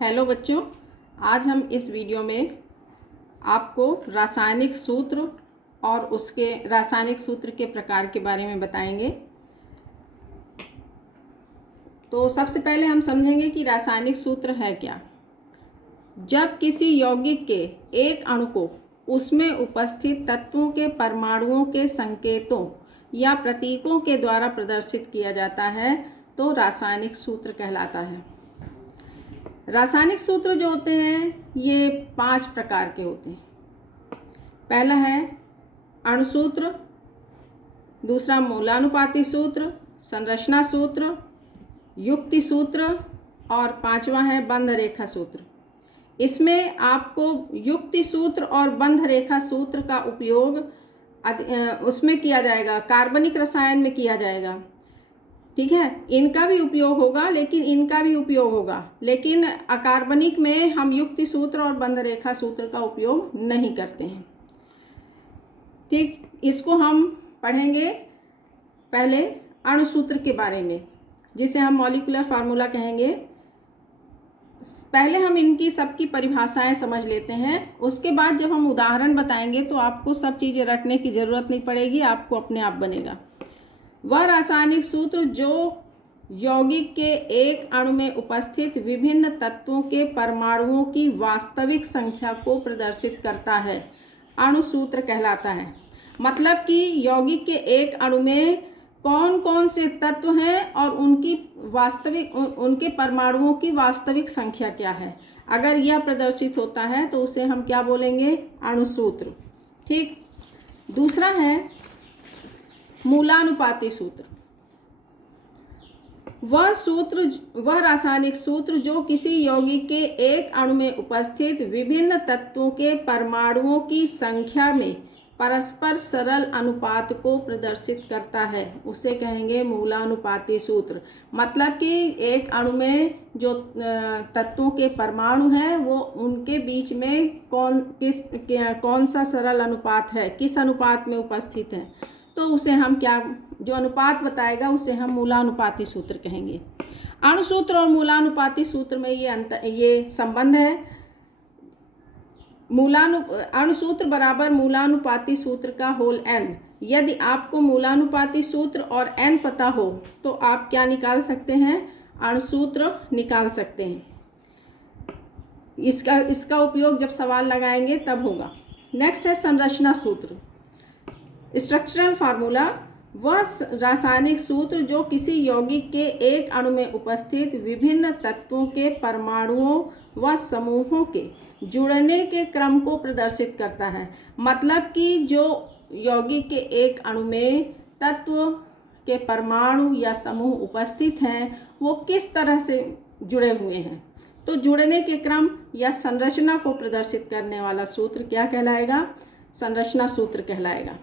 Hello बच्चों, आज हम इस वीडियो में आपको रासायनिक सूत्र और उसके रासायनिक सूत्र के प्रकार के बारे में बताएंगे। तो सबसे पहले हम समझेंगे कि रासायनिक सूत्र है क्या। जब किसी यौगिक के एक अणु को उसमें उपस्थित तत्वों के परमाणुओं के संकेतों या प्रतीकों के द्वारा प्रदर्शित किया जाता है तो रासायनिक सूत्र कहलाता है। रासायनिक सूत्र जो होते हैं ये 5 प्रकार के होते हैं। पहला है अणुसूत्र, दूसरा मूलानुपाती सूत्र, संरचना सूत्र, युक्ति सूत्र और 5वां है बंध रेखा सूत्र। इसमें आपको युक्ति सूत्र और बंध रेखा सूत्र का उपयोग उसमें किया जाएगा, कार्बनिक रसायन में किया जाएगा। ठीक है, इनका भी उपयोग होगा लेकिन अकार्बनिक में हम युक्ति सूत्र और बंध रेखा सूत्र का उपयोग नहीं करते हैं। ठीक, इसको हम पढ़ेंगे पहले अणुसूत्र के बारे में, जिसे हम मॉलिक्यूलर फार्मूला कहेंगे। पहले हम इनकी सबकी परिभाषाएं समझ लेते हैं, उसके बाद जब हम उदाहरण बताएंगे तो आपको सब चीज़ें रटने की ज़रूरत नहीं पड़ेगी, आपको अपने आप बनेगा। वह रासायनिक सूत्र जो यौगिक के एक अणु में उपस्थित विभिन्न तत्वों के परमाणुओं की वास्तविक संख्या को प्रदर्शित करता है, अणुसूत्र कहलाता है। मतलब कि यौगिक के एक अणु में कौन कौन से तत्व हैं और उनके परमाणुओं की वास्तविक संख्या क्या है। अगर यह प्रदर्शित होता है तो उसे हम क्या बोलेंगे, अणुसूत्र। ठीक, दूसरा है मूलानुपाती सूत्र। वह रासायनिक सूत्र जो किसी यौगिक के एक अणु में उपस्थित विभिन्न तत्वों के परमाणुओं की संख्या में परस्पर सरल अनुपात को प्रदर्शित करता है, उसे कहेंगे मूलानुपाती सूत्र। मतलब कि एक अणु में जो तत्वों के परमाणु हैं वो उनके बीच में कौन सा सरल अनुपात है, किस अनुपात में उपस्थित है, तो उसे हम क्या, जो अनुपात बताएगा उसे हम मूलानुपाती सूत्र कहेंगे। अणुसूत्र और मूलानुपाती सूत्र में ये संबंध है। अणुसूत्र बराबर मूलानुपाती सूत्र का होल n। यदि आपको मूलानुपाती सूत्र और n पता हो तो आप क्या निकाल सकते हैं, अणुसूत्र निकाल सकते हैं। इसका उपयोग जब सवाल लगाएंगे तब होगा। नेक्स्ट है संरचना सूत्र, स्ट्रक्चरल फार्मूला। वह रासायनिक सूत्र जो किसी यौगिक के एक अणु में उपस्थित विभिन्न तत्वों के परमाणुओं व समूहों के जुड़ने के क्रम को प्रदर्शित करता है। मतलब कि जो यौगिक के एक अणु में तत्व के परमाणु या समूह उपस्थित हैं वो किस तरह से जुड़े हुए हैं, तो जुड़ने के क्रम या संरचना को प्रदर्शित करने वाला सूत्र क्या कहलाएगा, संरचना सूत्र कहलाएगा।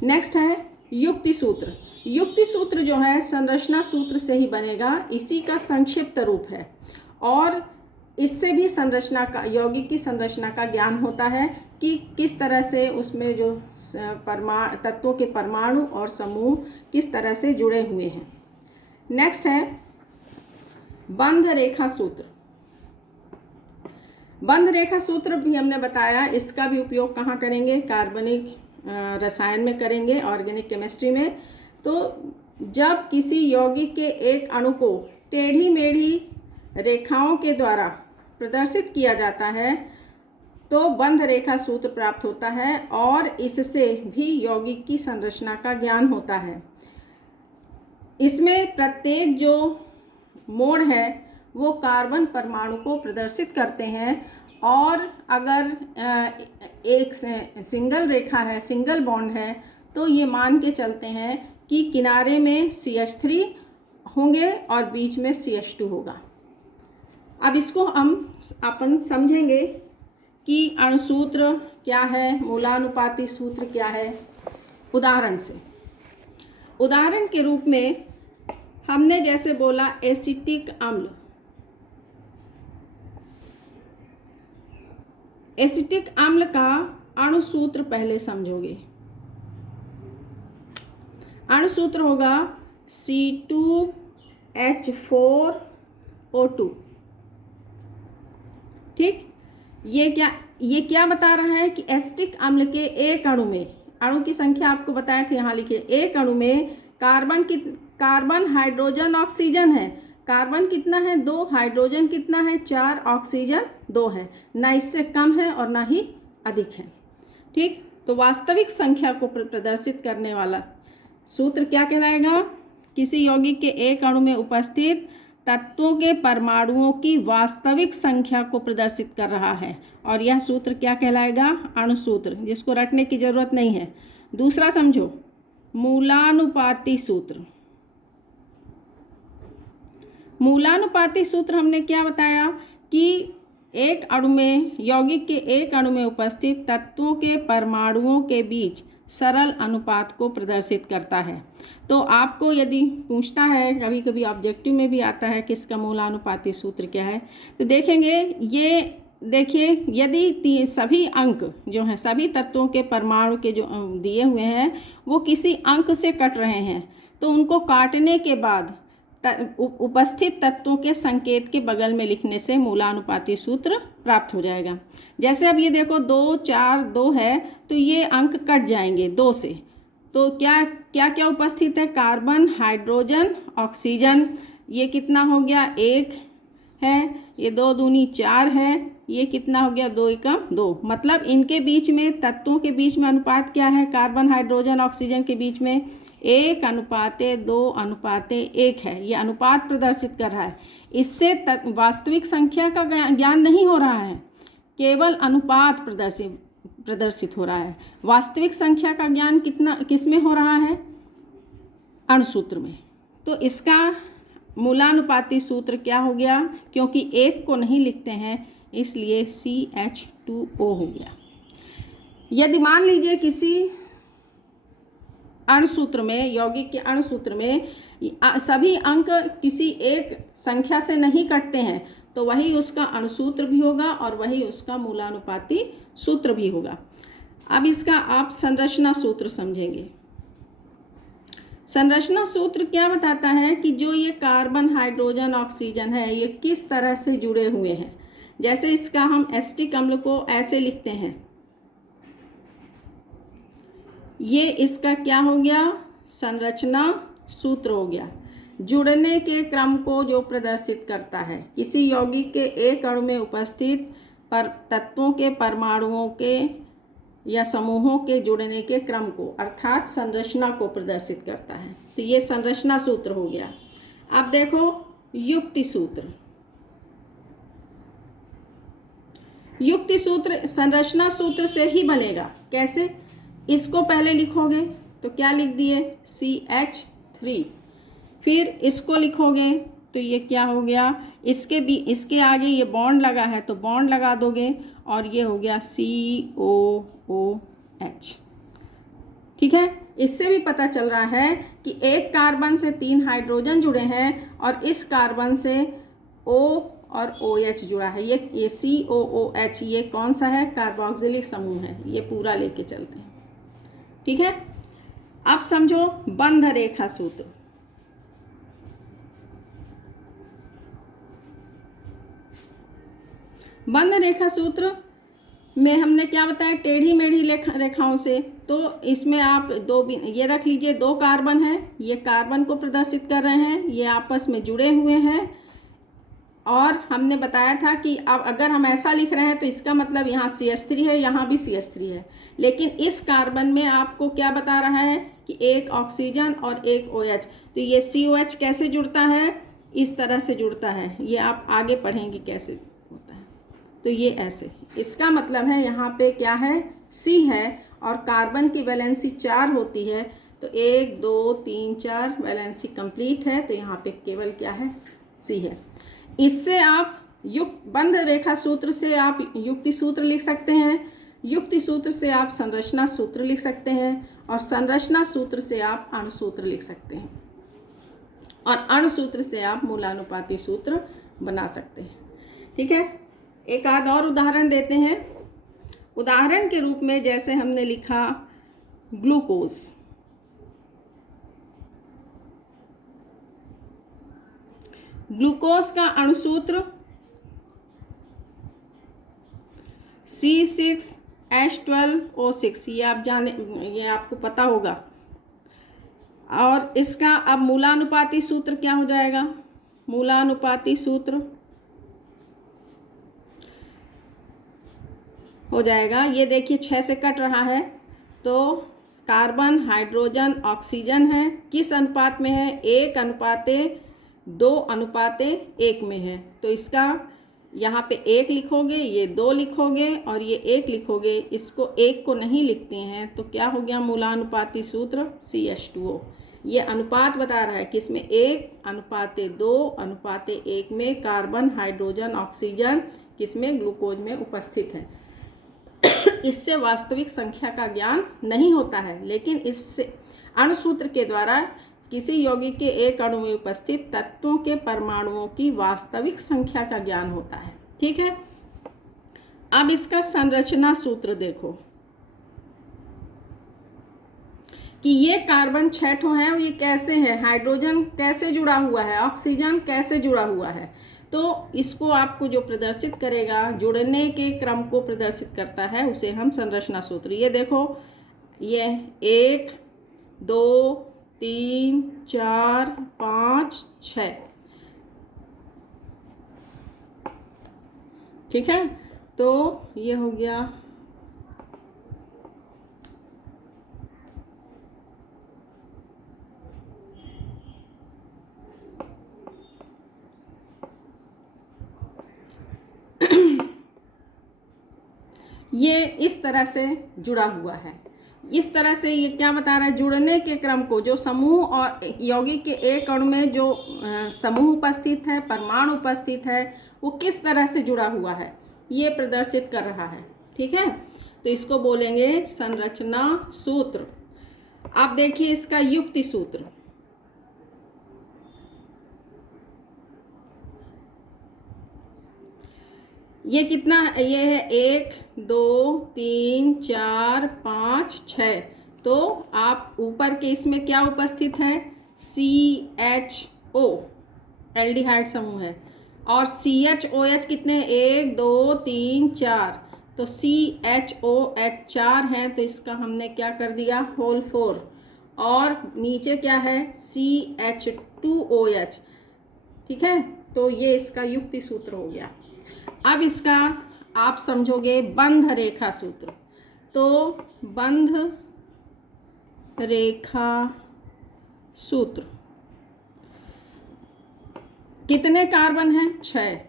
नेक्स्ट है युक्ति सूत्र। युक्ति सूत्र जो है संरचना सूत्र से ही बनेगा, इसी का संक्षिप्त रूप है और इससे भी संरचना का, यौगिक की संरचना का ज्ञान होता है कि किस तरह से उसमें जो तत्वों के परमाणु और समूह किस तरह से जुड़े हुए हैं। नेक्स्ट है बंध रेखा सूत्र। बंध रेखा सूत्र भी हमने बताया, इसका भी उपयोग कहाँ करेंगे, कार्बनिक रसायन में करेंगे, ऑर्गेनिक केमिस्ट्री में। तो जब किसी यौगिक के एक अणु को टेढ़ी मेढ़ी रेखाओं के द्वारा प्रदर्शित किया जाता है तो बंध रेखा सूत्र प्राप्त होता है और इससे भी यौगिक की संरचना का ज्ञान होता है। इसमें प्रत्येक जो मोड़ है वो कार्बन परमाणु को प्रदर्शित करते हैं और अगर एक सिंगल रेखा है, सिंगल बॉन्ड है, तो ये मान के चलते हैं कि किनारे में CH3 होंगे और बीच में CH2 होगा। अब इसको अपन समझेंगे कि अणुसूत्र क्या है, मूलानुपाती सूत्र क्या है, उदाहरण से। उदाहरण के रूप में हमने जैसे बोला एसिटिक अम्ल। एसिटिक अम्ल का अणुसूत्र पहले समझोगे। अणुसूत्र होगा C2H4O2। ठीक, ये क्या बता रहा है कि एसिटिक अम्ल के एक अणु में, अणु की संख्या आपको बताया था, यहाँ लिखिए, एक अणु में कार्बन हाइड्रोजन ऑक्सीजन है। कार्बन कितना है? 2, हाइड्रोजन कितना है? 4, ऑक्सीजन 2 है, ना इससे कम है और ना ही अधिक है। ठीक, तो वास्तविक संख्या को प्रदर्शित करने वाला सूत्र क्या कहलाएगा? किसी यौगिक के एक अणु में उपस्थित तत्वों के परमाणुओं की वास्तविक संख्या को प्रदर्शित कर रहा है, और यह सूत्र क्या कहलाएगा? अणु सूत्र, जिसको रटने की जरूरत नहीं है। दूसरा समझो, मूलानुपाती सूत्र। मूलानुपाती सूत्र हमने क्या बताया कि एक अणु में, यौगिक के एक अणु में उपस्थित तत्वों के परमाणुओं के बीच सरल अनुपात को प्रदर्शित करता है। तो आपको यदि पूछता है, कभी कभी ऑब्जेक्टिव में भी आता है कि इसका मूलानुपाती सूत्र क्या है, तो देखेंगे, ये देखिए, यदि सभी अंक जो हैं, सभी तत्वों के परमाणु के जो दिए हुए हैं वो किसी अंक से कट रहे हैं, तो उनको काटने के बाद उपस्थित तत्वों के संकेत के बगल में लिखने से मूलानुपाती सूत्र प्राप्त हो जाएगा। जैसे अब ये देखो 2, 4, 2 है, तो ये अंक कट जाएंगे 2 से, तो क्या क्या क्या उपस्थित है? Carbon, hydrogen, oxygen. ये कितना हो गया? 1 है, ये 2 दूनी 4 है, ये कितना हो गया? 2 एकम 2। मतलब इनके बीच में, तत्वों के बीच में अनुपात क्या है? कार्बन, हाइड्रोजन, ऑक्सीजन के बीच में 1:2:1 है। ये अनुपात प्रदर्शित कर रहा है। इससे वास्तविक संख्या का ज्ञान नहीं हो रहा है, केवल अनुपात प्रदर्शित हो रहा है। वास्तविक संख्या का ज्ञान किस में हो रहा है? अणुसूत्र में। तो इसका मूलानुपाती सूत्र क्या हो गया? क्योंकि 1 को नहीं लिखते हैं, इसलिए CH2O हो गया। यदि मान लीजिए किसी अणुसूत्र में, यौगिक के अणुसूत्र में सभी अंक किसी एक संख्या से नहीं कटते हैं, तो वही उसका अणुसूत्र भी होगा और वही उसका मूलानुपाती सूत्र भी होगा। अब इसका आप संरचना सूत्र समझेंगे। संरचना सूत्र क्या बताता है कि जो ये कार्बन, हाइड्रोजन, ऑक्सीजन है, ये किस तरह से जुड़े हुए हैं। जैसे इसका हम एसिटिक अम्ल को ऐसे लिखते हैं, ये इसका क्या हो गया? संरचना सूत्र हो गया। जुड़ने के क्रम को जो प्रदर्शित करता है, किसी यौगिक के एक अणु में उपस्थित तत्वों के परमाणुओं के या समूहों के जुड़ने के क्रम को, अर्थात संरचना को प्रदर्शित करता है। तो ये संरचना सूत्र हो गया। अब देखो युक्ति सूत्र। युक्ति सूत्र संरचना सूत्र से ही बनेगा। कैसे? इसको पहले लिखोगे तो क्या लिख दिए? CH3। फिर इसको लिखोगे तो ये क्या हो गया? इसके आगे ये बॉन्ड लगा है तो बॉन्ड लगा दोगे और ये हो गया COOH। ठीक है, इससे भी पता चल रहा है कि एक कार्बन से 3 हाइड्रोजन जुड़े हैं और इस कार्बन से O और OH जुड़ा है। ये COOH ये कौन सा है? कार्बोक्सिलिक समूह है। ये पूरा लेके चलते हैं। ठीक है, अब समझो बंध रेखा सूत्र। बंध रेखा सूत्र में हमने क्या बताया? टेढ़ी मेढ़ी रेखाओं से। तो इसमें आप ये रख लीजिए, 2 कार्बन है, ये कार्बन को प्रदर्शित कर रहे हैं, ये आपस में जुड़े हुए हैं। और हमने बताया था कि अब अगर हम ऐसा लिख रहे हैं तो इसका मतलब यहाँ CH3 है, यहाँ भी CH3 है। लेकिन इस कार्बन में आपको क्या बता रहा है कि एक ऑक्सीजन और एक OH। तो ये COH कैसे जुड़ता है? इस तरह से जुड़ता है। ये आप आगे पढ़ेंगे कैसे होता है। तो ये ऐसे, इसका मतलब है यहाँ पे क्या है? C है और कार्बन की वैलेंसी 4 होती है, तो 1 2 3 4 वैलेंसी कंप्लीट है, तो यहाँ पे केवल क्या है? C है। इससे आप बंध रेखा सूत्र से आप युक्ति सूत्र लिख सकते हैं, युक्ति सूत्र से आप संरचना सूत्र लिख सकते हैं, और संरचना सूत्र से आप अणु सूत्र लिख सकते हैं, और अणु सूत्र से आप मूलानुपाती सूत्र बना सकते हैं। ठीक है, एक आध और उदाहरण देते हैं। उदाहरण के रूप में जैसे हमने लिखा ग्लूकोज। ग्लूकोज का अणुसूत्र C6H12O6, ये आपको पता होगा। और इसका अब मूलानुपाती सूत्र क्या हो जाएगा? मूलानुपाती सूत्र हो जाएगा, ये देखिए 6 से कट रहा है, तो कार्बन, हाइड्रोजन, ऑक्सीजन है, किस अनुपात में है? 1:2:1 में है। तो इसका यहाँ पे 1 लिखोगे, ये 2 लिखोगे और ये 1 लिखोगे। इसको 1 को नहीं लिखते हैं तो क्या हो गया? मूलानुपाती सूत्र CH2O। ये अनुपात बता रहा है किसमें? 1:2:1 में कार्बन, हाइड्रोजन, ऑक्सीजन किसमें? ग्लूकोज में उपस्थित है। इससे वास्तविक संख्या का ज्ञान नहीं होता है, लेकिन इससे अणुसूत्र के द्वारा किसी यौगिक के एक अणु में उपस्थित तत्वों के परमाणुओं की वास्तविक संख्या का ज्ञान होता है। ठीक है, अब इसका संरचना सूत्र देखो कि ये कार्बन 6 ठो है, ये कैसे है? हाइड्रोजन कैसे जुड़ा हुआ है? ऑक्सीजन कैसे जुड़ा हुआ है? तो इसको आपको जो प्रदर्शित करेगा, जुड़ने के क्रम को प्रदर्शित करता है, उसे हम संरचना सूत्र। ये देखो, ये 1 2 3 4 5 6, ठीक है। तो ये हो गया ये इस तरह से जुड़ा हुआ है। इस तरह से ये क्या बता रहा है? जुड़ने के क्रम को, जो समूह और यौगिक के एक अणु में जो समूह उपस्थित है, परमाणु उपस्थित है, वो किस तरह से जुड़ा हुआ है, ये प्रदर्शित कर रहा है। ठीक है, तो इसको बोलेंगे संरचना सूत्र। आप देखिए इसका युक्ति सूत्र। ये कितना है? ये है 1 2 3 4 5 6। तो आप ऊपर के इसमें क्या उपस्थित है? CHO, एल्डिहाइड समूह है। और CHOH कितने हैं? 1 2 3 4। तो CHOH 4 हैं, तो इसका हमने क्या कर दिया? होल 4। और नीचे क्या है? CH2OH। ठीक है, तो ये इसका युक्ति सूत्र हो गया। अब इसका आप समझोगे बंध रेखा सूत्र। तो बंध रेखा सूत्र, कितने कार्बन हैं? 6।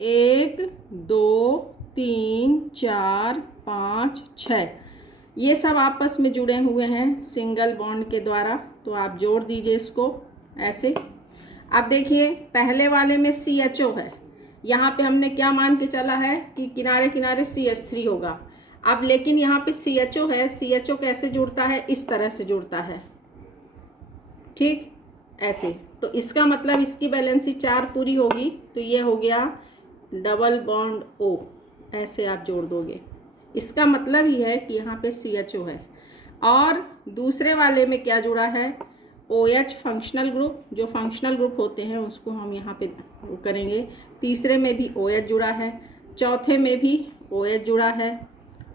1 2 3 4 5 6, ये सब आपस में जुड़े हुए हैं सिंगल बॉन्ड के द्वारा। तो आप जोड़ दीजिए इसको ऐसे। अब देखिए पहले वाले में CHO है, यहाँ पे हमने क्या मान के चला है कि किनारे किनारे CH3 होगा। अब लेकिन यहाँ पे CHO है, CHO कैसे जुड़ता है? इस तरह से जुड़ता है, ठीक, ऐसे। तो इसका मतलब इसकी वैलेंसी 4 पूरी होगी, तो ये हो गया डबल बॉन्ड O, ऐसे आप जोड़ दोगे। इसका मतलब ही है कि यहाँ पे CHO है। और दूसरे वाले में क्या जुड़ा है? OH फंक्शनल ग्रुप, जो फंक्शनल ग्रुप होते हैं उसको हम यहाँ पे करेंगे। तीसरे में भी OH जुड़ा है, चौथे में भी OH जुड़ा है,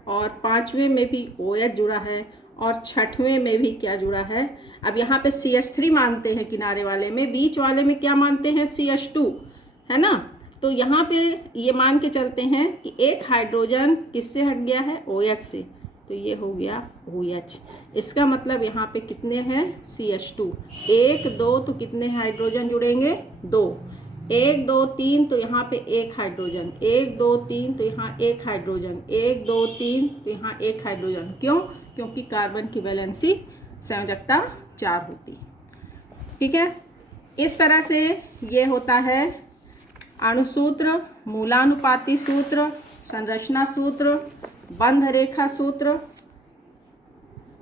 और पांचवें में भी OH जुड़ा है, और छठवें में भी क्या जुड़ा है? अब यहाँ पे CH3 मानते हैं किनारे वाले में, बीच वाले में क्या मानते हैं? CH2, है ना। तो यहाँ पे ये मान के चलते हैं कि एक हाइड्रोजन किससे हट गया है? OH से, तो ये हो गया OH। इसका मतलब यहाँ पे कितने हैं? CH2। 1 2 तो कितने हाइड्रोजन जुड़ेंगे? 2। 1 2 3 तो यहाँ पे 1 हाइड्रोजन, 1 2 3 तो यहाँ 1 हाइड्रोजन, 1 2 3 तो यहाँ 1 हाइड्रोजन। क्यों? क्योंकि कार्बन की वैलेंसी संयोजकता 4 होती। ठीक है, इस तरह से ये होता है अणुसूत्र, मूलानुपाती सूत्र, संरचना सूत्र, बंध रेखा सूत्र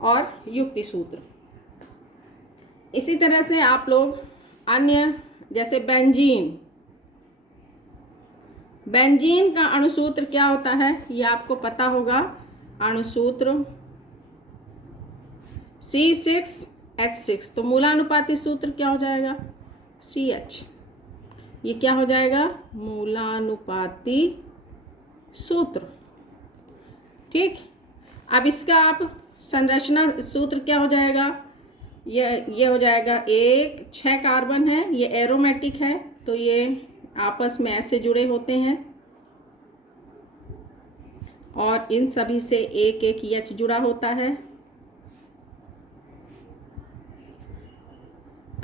और युक्ति सूत्र। इसी तरह से आप लोग अन्य जैसे बेंजीन, बेंजीन का अणुसूत्र क्या होता है ये आपको पता होगा। अणुसूत्र C6H6। तो मूलानुपाती सूत्र क्या हो जाएगा? CH। ये क्या हो जाएगा? मूलानुपाती सूत्र। ठीक। अब इसका आप संरचना सूत्र क्या हो जाएगा, ये हो जाएगा, 6 कार्बन है, ये एरोमेटिक है तो ये आपस में ऐसे जुड़े होते हैं और इन सभी से एक एक H जुड़ा होता है।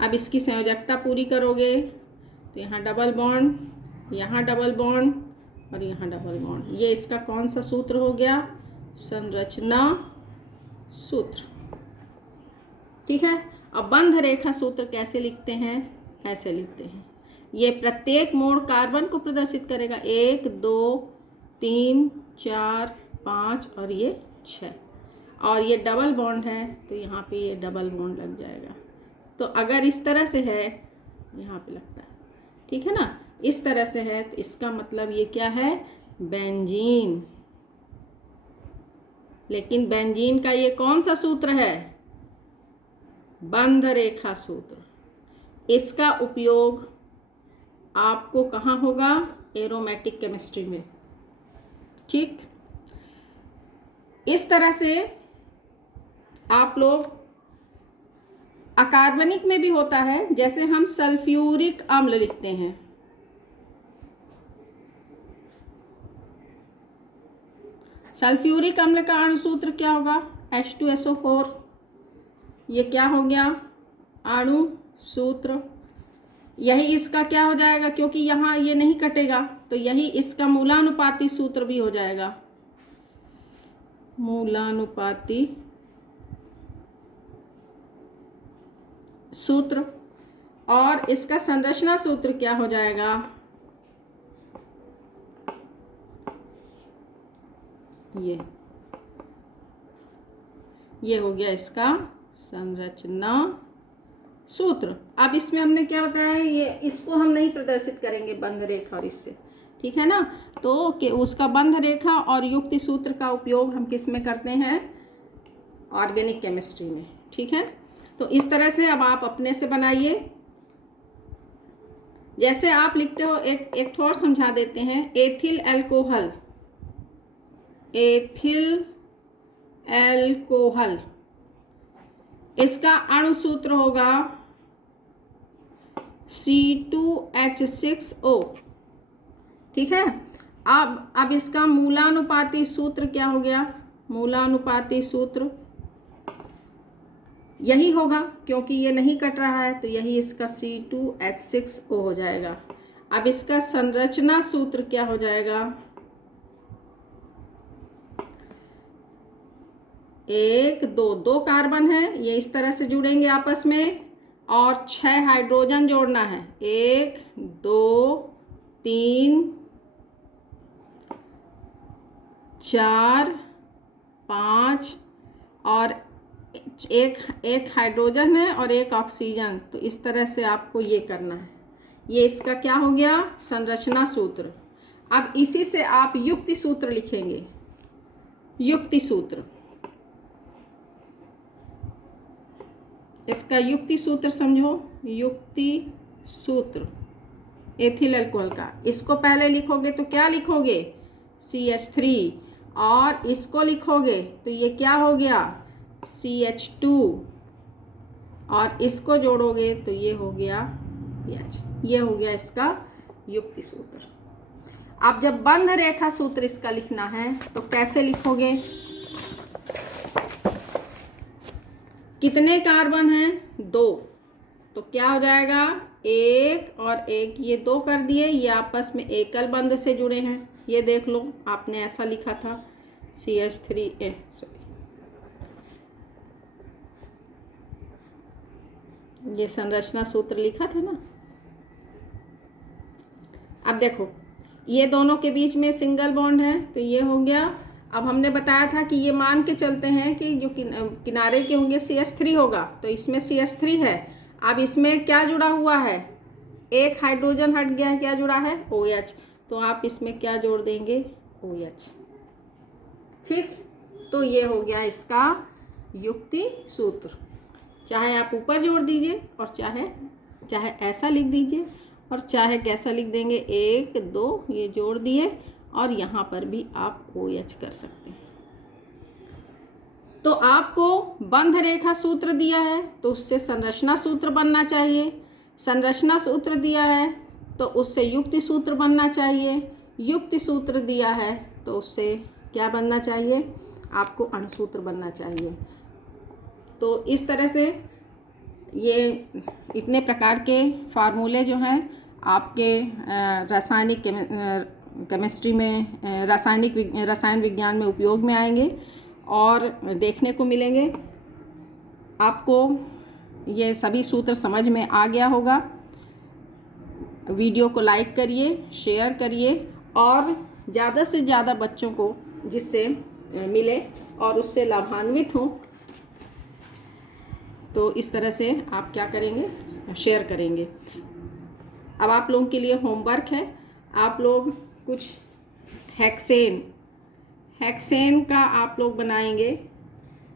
अब इसकी संयोजकता पूरी करोगे तो यहाँ डबल बॉन्ड, यहाँ डबल बॉन्ड और यहाँ डबल बॉन्ड। ये इसका कौन सा सूत्र हो गया, संरचना सूत्र। ठीक है। अब बंध रेखा सूत्र कैसे लिखते हैं, ऐसे लिखते हैं। ये प्रत्येक मोड़ कार्बन को प्रदर्शित करेगा, 1 2 3 4 5 और ये 6, और ये डबल बॉन्ड है तो यहाँ पे ये डबल बॉन्ड लग जाएगा। तो अगर इस तरह से है, यहाँ पे लगता है, ठीक है ना, इस तरह से है तो इसका मतलब ये क्या है, बेंजीन। लेकिन बेंजीन का ये कौन सा सूत्र है, बंध रेखा सूत्र। इसका उपयोग आपको कहाँ होगा, एरोमेटिक केमिस्ट्री में। ठीक। इस तरह से आप लोग, अकार्बनिक में भी होता है, जैसे हम सल्फ्यूरिक अम्ल लिखते हैं, सल्फ्यूरिक अम्ल का अणुसूत्र क्या होगा, H2SO4। ये क्या हो गया, अणु सूत्र। यही इसका क्या हो जाएगा, क्योंकि यहाँ ये नहीं कटेगा तो यही इसका मूलानुपाती सूत्र भी हो जाएगा, मूलानुपाती सूत्र। और इसका संरचना सूत्र क्या हो जाएगा, ये हो गया इसका संरचना सूत्र। अब इसमें हमने क्या बताया है, ये इसको हम नहीं प्रदर्शित करेंगे बंध रेखा और इससे, ठीक है ना। तो कि उसका बंध रेखा और युक्ति सूत्र का उपयोग हम किस में करते हैं, ऑर्गेनिक केमिस्ट्री में। ठीक है। तो इस तरह से अब आप अपने से बनाइए। जैसे आप लिखते हो, एक और समझा देते हैं, एथिल एल्कोहल, एथिल एल्कोहल, इसका अणुसूत्र होगा C2H6O। ठीक है। अब इसका मूलानुपाती सूत्र क्या हो गया, मूलानुपाती सूत्र यही होगा, क्योंकि ये नहीं कट रहा है तो यही इसका C2H6O हो जाएगा। अब इसका संरचना सूत्र क्या हो जाएगा, 1 2 2 कार्बन है, ये इस तरह से जुड़ेंगे आपस में, और 6 हाइड्रोजन जोड़ना है, 1 2 3 4 5 और एक हाइड्रोजन है और एक ऑक्सीजन। तो इस तरह से आपको ये करना है। ये इसका क्या हो गया, संरचना सूत्र। अब इसी से आप युक्ति सूत्र लिखेंगे, युक्ति सूत्र। इसका युक्ति सूत्र समझो, युक्ति सूत्र एथिल अल्कोहल का। इसको पहले लिखोगे तो क्या लिखोगे, CH3, और इसको लिखोगे तो ये क्या हो गया, CH2, और इसको जोड़ोगे तो ये हो गया H। ये हो गया इसका युक्ति सूत्र। अब जब बंध रेखा सूत्र इसका लिखना है तो कैसे लिखोगे, कितने कार्बन हैं, 2, तो क्या हो जाएगा, 1 और 1, ये 2 कर दिए, ये आपस में एकल बंध से जुड़े हैं। ये देख लो, आपने ऐसा लिखा था CH3A, ये संरचना सूत्र लिखा था ना। अब देखो, ये दोनों के बीच में सिंगल बॉन्ड है तो ये हो गया। अब हमने बताया था कि ये मान के चलते हैं कि जो किनारे के होंगे CH3 होगा, तो इसमें CH3 है। अब इसमें क्या जुड़ा हुआ है, एक हाइड्रोजन हट गया है, क्या जुड़ा है, OH, तो आप इसमें क्या जोड़ देंगे, OH। ठीक। तो ये हो गया इसका युक्ति सूत्र। चाहे आप ऊपर जोड़ दीजिए और चाहे ऐसा लिख दीजिए, और चाहे कैसा लिख देंगे, 1 2 ये जोड़ दिए और यहाँ पर भी आप OH कर सकते हैं। तो आपको बंध रेखा सूत्र दिया है तो उससे संरचना सूत्र बनना चाहिए, संरचना सूत्र दिया है तो उससे युक्ति सूत्र बनना चाहिए, युक्ति सूत्र दिया है तो उससे क्या बनना चाहिए, आपको अणुसूत्र बनना चाहिए। तो इस तरह से ये इतने प्रकार के फार्मूले जो हैं आपके रासायनिक केमिस्ट्री में रसायन विज्ञान में उपयोग में आएंगे और देखने को मिलेंगे। आपको ये सभी सूत्र समझ में आ गया होगा। वीडियो को लाइक करिए, शेयर करिए और ज़्यादा से ज़्यादा बच्चों को जिससे मिले और उससे लाभान्वित हों। तो इस तरह से आप क्या करेंगे, शेयर करेंगे। अब आप लोगों के लिए होमवर्क है, आप लोग कुछ हेक्सेन का आप लोग बनाएंगे।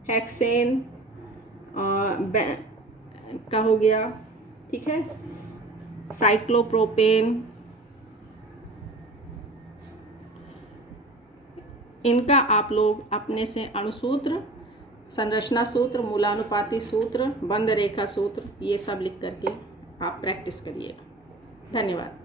हेक्सेन का हो गया, ठीक है, साइक्लोप्रोपेन, इनका आप लोग अपने से अणुसूत्र, संरचना सूत्र, मूलानुपाती सूत्र, बंध रेखा सूत्र, ये सब लिख करके आप प्रैक्टिस करिएगा। धन्यवाद।